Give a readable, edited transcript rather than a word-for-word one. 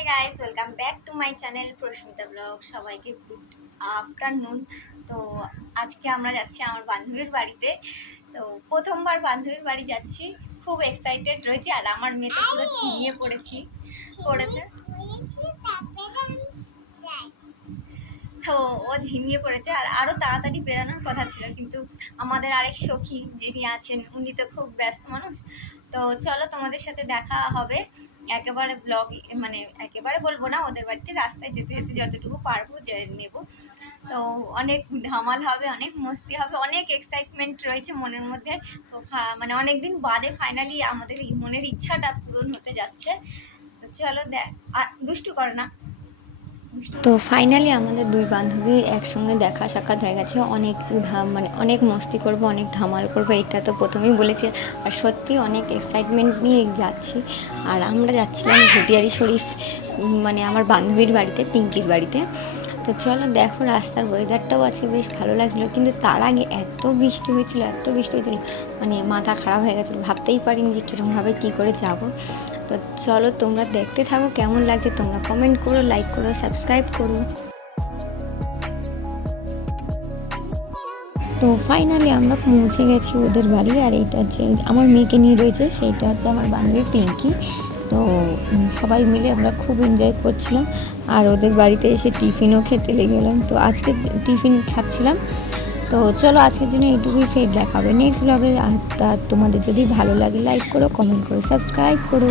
Hey guys, welcome back to my channel Prasmita blog. সবাইকে good afternoon. তো আজকে আমরা যাচ্ছি আমার বান্ধবীর বাড়িতে। তো প্রথমবার বান্ধবীর বাড়ি যাচ্ছি, খুব এক্সাইটেড রয়েছি। আর আমার মেয়ে তো পুরো ছিনিয়ে পড়েছে। তো ও ঝিমিয়ে পড়েছে, আর আরও তাড়াতাড়ি বেরোনোর কথা ছিল, কিন্তু আমাদের আরেক সখী যিনি আছেন উনি তো খুব ব্যস্ত মানুষ। তো চলো তোমাদের সাথে দেখা হবে একেবারে ব্লগ, মানে একেবারে বলবো না, ওদের বাড়িতে রাস্তায় যেতে যেতে যতটুকু পারবো যে নেব। তো অনেক ধামাল হবে, অনেক মস্তি হবে, অনেক এক্সাইটমেন্ট রয়েছে মনের মধ্যে। তো মানে অনেকদিন বাদে ফাইনালি আমাদের এই মনের ইচ্ছাটা পূরণ হতে যাচ্ছে। তো চলো দুষ্টু কর না। তো ফাইনালি আমাদের দুই বান্ধবী একসঙ্গে দেখা সাক্ষাৎ হয়ে গেছে। অনেক মানে অনেক মস্তি করব, অনেক ধামাল করবো, এটা তো প্রথমেই বলেছি। আর সত্যি অনেক এক্সাইটমেন্ট নিয়ে যাচ্ছি। আর আমরা যাচ্ছিলাম ভুটিয়ারি শরীফ, মানে আমার বান্ধবীর বাড়িতে, পিঙ্কির বাড়িতে। তো চলো দেখো, রাস্তার ওয়েদারটাও আজকে বেশ ভালো লাগছিলো, কিন্তু তার আগে এত বৃষ্টি হয়েছিল, মানে মাথা খারাপ হয়ে গেছিলো। ভাবতেই পারিনি যে কীরকমভাবে কী করে যাব। তো চলো তোমরা দেখতে থাকো, কেমন লাগছে তোমরা কমেন্ট করো, লাইক করো, সাবস্ক্রাইব করো। তো ফাইনালি আমরা পৌঁছে গেছি ওদের বাড়ি। আর এইটা হচ্ছে আমার মেয়েকে নিয়ে রয়েছে, সেইটা হচ্ছে আমার বান্ধবী পিঙ্কি। তো সবাই মিলে আমরা খুব এনজয় করছিলাম। আর ওদের বাড়িতে এসে টিফিনও খেতে লেগে গেলাম। তো আজকে টিফিন খাচ্ছিলাম। তো চলো আজকের জন্য এইটুকুই, ফের দেখা হবে নেক্সট ব্লগে। আর তোমাদের যদি ভালো লাগে লাইক করো, কমেন্ট করো, সাবস্ক্রাইব করো।